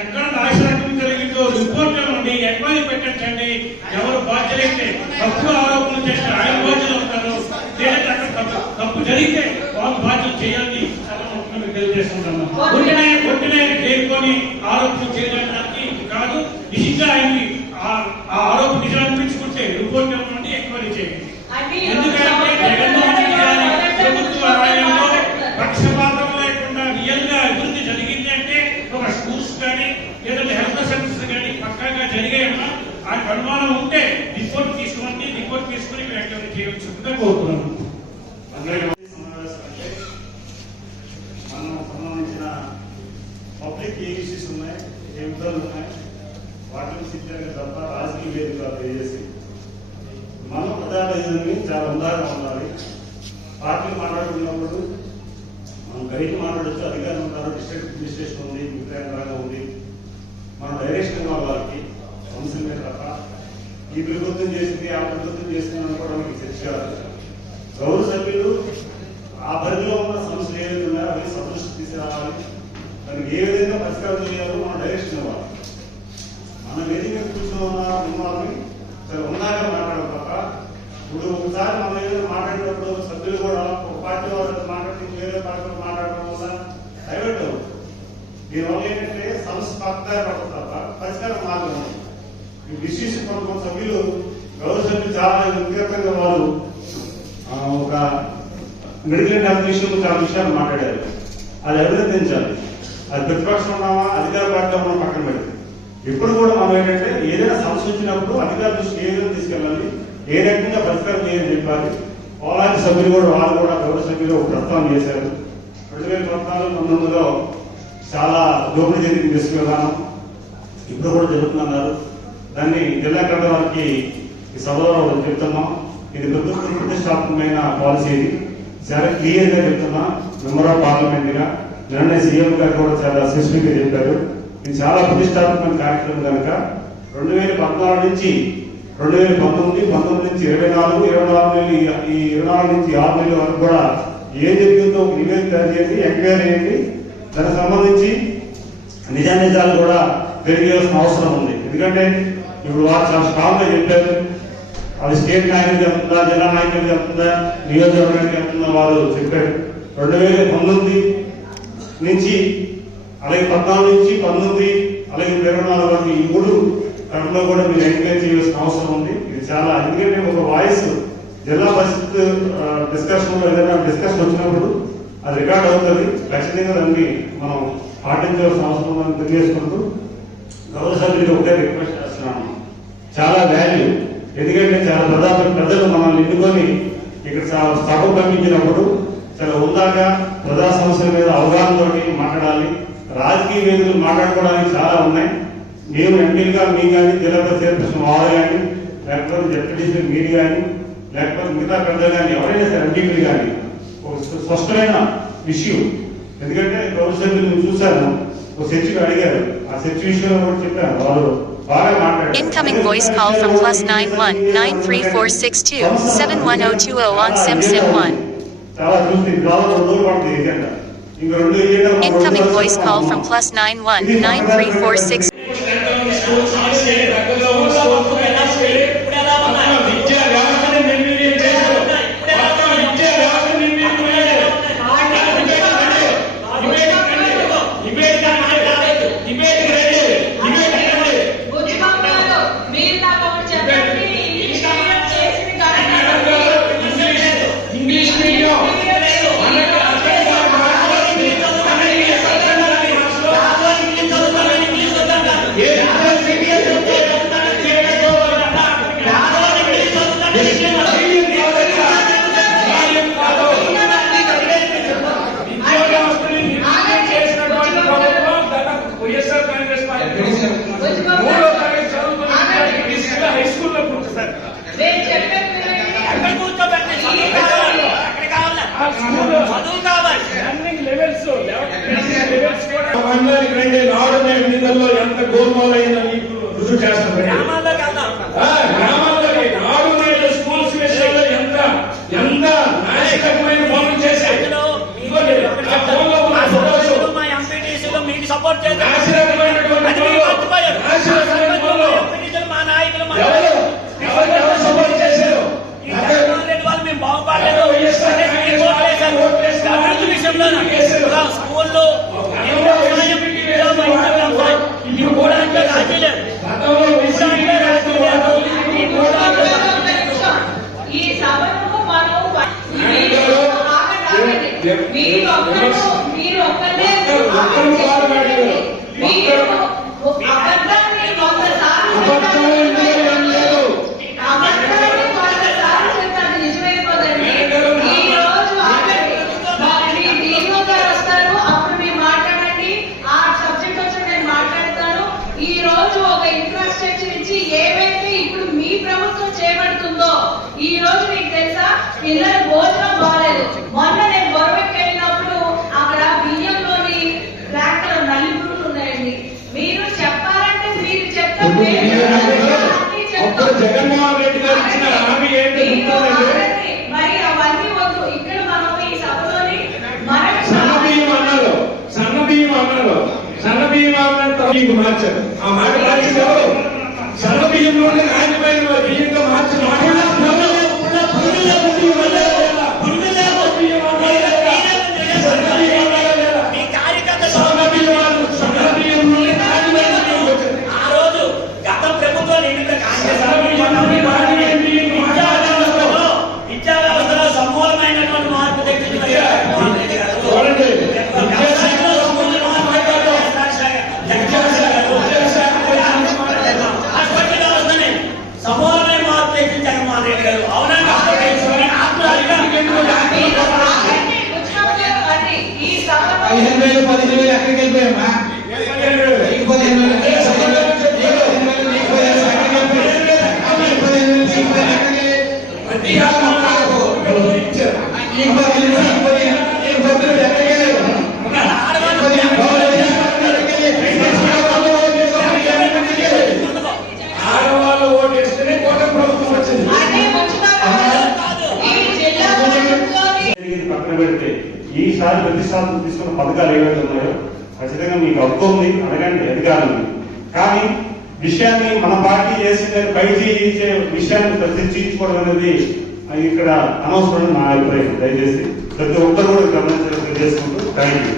ఎక్కడ నాశనం జరిగిందో రిపోర్ట్ ఇవ్వండి, ఎంక్వైరీ పెట్టండి. ఎవరు బాధ్యులైతే తప్పు ఆరోపణలు చేస్తే ఆయన బాధ్యులు అవుతారు, లేదంటే అక్కడ తప్పు జరిగితే వాళ్ళు బాధ్యత చేయాలని తెలియజేస్తున్నాను. ఒంటినే చేరుకొని ఆరోపణ చేయడానికి కాదు, నిజంగా ఆయన్ని ఆ ఆరోపణ నిజాన్ని అనిపించుకుంటే రిపోర్ట్ ఇవ్వండి, ఎంక్వైరీ చేయండి. ఎందుకంటే జగన్మోహన్ రెడ్డి గారి ప్రభుత్వ ఆలయంలో పక్షపాతం లేకుండా రియల్ గా అభివృద్ధి జరిగింది అంటే ఒక స్కూల్స్ కానీ లేదంటే హెల్త్ సెంటర్స్ కానీ పక్కాగా జరిగాయమ్మా. ఆయనకు అనుమానం ఉంటే రిపోర్ట్ తీసుకోండి, రిపోర్ట్ తీసుకుని మీరు ఎంక్వైరీ చేయవలసిందిగా కోరుతున్నాను. సంబంధించిన పబ్లిక్ ఏ ఇష్యూస్ ఉన్నాయి, ఏ ఇబ్బందులు ఉన్నాయి, వాటిని సిద్ధంగా తప్ప రాజకీయ వేదికలు తెలియజేసి మనం ప్రజాప్రతినిధులని చాలా ఉందాగా ఉండాలి. పార్టీలు మాట్లాడుకున్నప్పుడు మనం గైడ్ మాట్లాడచ్చు, అధికారులు ఉంటారు, డిస్ట్రిక్ట్ అడ్మినిస్ట్రేషన్ ఉంది, విధానంగా ఉంది. మనం డైరెక్షన్ వాళ్ళకి సమస్యలే తప్ప ఈ ప్రభుత్వం చేసింది ఆ ప్రభుత్వం చేసింది అనుకోవడానికి చర్చ కాదు. గౌరవ సభ్యులు ఆ పరిధిలో ఉన్న సమస్యలు ఏవైతే ఉన్నాయో అవి సంతృష్టి తీసుకురావాలి. దానికి ఏ విధంగా పరిష్కారం చేయాలో మనం డైరెక్షన్ ఇవ్వాలి. మనం వేదిక కూర్చున్న చాలా ఉన్నాగా మాట్లాడడం తప్ప ఇప్పుడు ఒకసారి మనం ఏదైనా మాట్లాడేటప్పుడు సభ్యులు కూడా ఒక పార్టీ వాళ్ళు మాట్లాడి వేరే పార్టీలో మాట్లాడడం వల్ల డైవర్ట్ అవుతుంది. దీనివల్ల ఏంటంటే సమస్య పక్కదారి పడుతుంది తప్ప పరిష్కారం మార్గం. ఈ డిసిషన్ కొంత సభ్యులు గౌరవ సభ్యులు చాలా వ్యక్తిగతంగా వారు ఒక మెడికల్ హెల్త్ విషయంలో చాలా విషయాలు మాట్లాడారు. అది అభినందించాలి. అది ప్రతిపక్షం ఉన్నామా అధికార పార్టీలో మనం పక్కన పెడితే ఇప్పుడు కూడా మనం ఏంటంటే ఏదైనా సమస్య వచ్చినప్పుడు అధికార దృష్టికి ఏ విధంగా తీసుకెళ్ళాలి, ఏ రకంగా పరిష్కారం చేయాలని చెప్పాలి. పోలాంటి సభ్యులు కూడా వాళ్ళు కూడా గౌరవ సభ్యులు ఒక ప్రస్తావన చేశారు. 2014-19లో చాలా దోపిడీ జరిగింది ఇసుక విధానం, ఇప్పుడు కూడా జరుగుతున్నారు. దాన్ని జిల్లా కలెక్టర్ వారికి ఈ సభలో చెప్తున్నాం. ఇది ప్రభుత్వం ప్రతిష్టాత్మకమైన పాలసీ, ఇది చాలా క్లియర్ గా చెప్తున్నా. మెంబర్ ఆఫ్ పార్లమెంట్ గా నిన్న సీఎం గారు కూడా చాలా స్పెసిఫిక్ గా చెప్పారు. ఇది చాలా ప్రతిష్టాత్మక కార్యక్రమం కనుక 2014 నుంచి 2019, 19 నుంచి 24, 24 ఈ 24 నుంచి 6 నెలల వరకు కూడా ఏం జరిగిందో ఒక నివేదిక తయారు చేసి ఎంక్వైరీ చేయండి. దానికి సంబంధించి నిజాలు కూడా తెలియజేయాల్సిన అవసరం ఉంది. ఎందుకంటే ఇప్పుడు వారు చాలా స్ట్రాంగ్ గా చెప్పారు. అది స్టేట్ నాయకులు చెప్తుందా, జిల్లా నాయకులు చెప్తుందా, నియోజకవర్గానికి చెప్తుందా వారు చెప్పారు. 2019 నుంచి అలాగే 14 నుంచి 19 అలాగే 24 వరకు ఈ 3 టర్మ్ లో కూడా మీరు ఎంకరేజ్ చేయాల్సిన అవసరం ఉంది. ఇది చాలా, ఎందుకంటే ఒక వాయిస్ జిల్లా పరిషత్ డిస్కషన్ లో ఏదైనా డిస్కషన్ వచ్చినప్పుడు అది రికార్డ్ అవుతుంది. ఖచ్చితంగా దాన్ని మనం పాటించవలసిన అవసరం ఉందని తెలియజేసుకుంటూ గౌరవ సభ్యులు ఒకటే రిక్వెస్ట్ చేస్తున్నాను. చాలా వాల్యూ, ఎందుకంటే చాలా ప్రజలు మనల్ని ఎన్నుకొని ఇక్కడ సభ పంపించినప్పుడు చాలా ఉందాగా ప్రజా సమస్యల మీద అవగాహనతోటి మాట్లాడాలి. రాజకీయ వేదికలు మాట్లాడుకోవడానికి చాలా ఉన్నాయి. మేము ఎంపీలుగా మీ కానీ, జిల్లా చైర్పర్సన్ వారు కానీ, లేకపోతే జడ్పీటీసీ మీరు కానీ, లేకపోతే మిగతా పెద్దలు కానీ, ఎవరైనా సరే ఎంపీలు కానీ ఒక స్పష్టమైన ఇష్యూ. ఎందుకంటే గౌరవ సభ్యులు చూశాను, ఒక చర్చకు అడిగారు, ఆ చర్చ విషయంలో కూడా చెప్పాను. వాళ్ళు బాగా మాట్లాడారు. Incoming voice call from +91 93462 71020 on SIM1. చాలా చూస్తే దాదాపు 2 రోజులు పడుతుంది ఏజెండా. ఇంకా 2 agenda. Incoming voice call from +91 93462. ఎంత గోల్మాలైన రుజువు చేస్తారు. గ్రామాల్లోకి నాడు స్కూల్స్ విషయంలో ఎంత నాశకమైన పనులు చేశారు. నాశకమైనటువంటి స్కూల్లో ఈ సభను మనం మీరు ఒక్కరే అబద్ధాన్ని ఒక్కసారి చెప్తాను నిజమైపోదండి. ఈ రోజు ఆగండి, డిఓ గారు వస్తారు, అప్పుడు మీరు మాట్లాడండి. ఆ సబ్జెక్ట్ వచ్చి నేను మాట్లాడతాను. ఈ రోజు ఒక ఇన్ఫ్రాస్ట్రక్చర్ ఇచ్చి ఏవైతే ఇప్పుడు మీ ప్రభుత్వం చేపడుతుందో, ఈ రోజు మీకు తెలుసా పిల్లల భోజనం బాగాలేదు. మొన్న నేను గొడవకి వెళ్ళినప్పుడు అక్కడ బియ్యంలోని ట్రాక్టర్ నలుగురు ఉన్నాయండి. మీరు చెప్పాలంటే మీరు చెప్తారు. జగన్మోహన్ రెడ్డి గారు ఇచ్చిన హామీ ఏంటి? మరి అవన్నీ వద్దు. ఇక్కడ మనం ఈ సభలోని సన్న బియ్యం అన్నారు మార్చారు. ఆ మాట మార్చింది ఎవరు? సన్న బియ్యంలోనే నాణ్యమైన బియ్యంగా మార్చిన ఈ సభ 15,000 ఎక్కడికి వెళ్ళిపోయామా? ఆడవాళ్ళు ఓటేస్తేనే కూటమి ప్రభుత్వం వచ్చింది. పక్కన పెడితే ఈసారి ప్రతిష్టాత్మక తీసుకున్న పథకాలు ఏవైతే ఉన్నాయో ఖచ్చితంగా మీకు హక్కు ఉంది, అడగండి అధికారులు. కానీ విషయాన్ని మన పార్టీ చేసే పైకి ఇచ్చే విషయాన్ని ప్రతిష్ఠించుకోవడం అనేది ఇక్కడ అనవసరం నా అభిప్రాయం. దయచేసి ప్రతి ఒక్కరు కూడా గమనించాలని తెలియజేసుకుంటూ థ్యాంక్ యూ.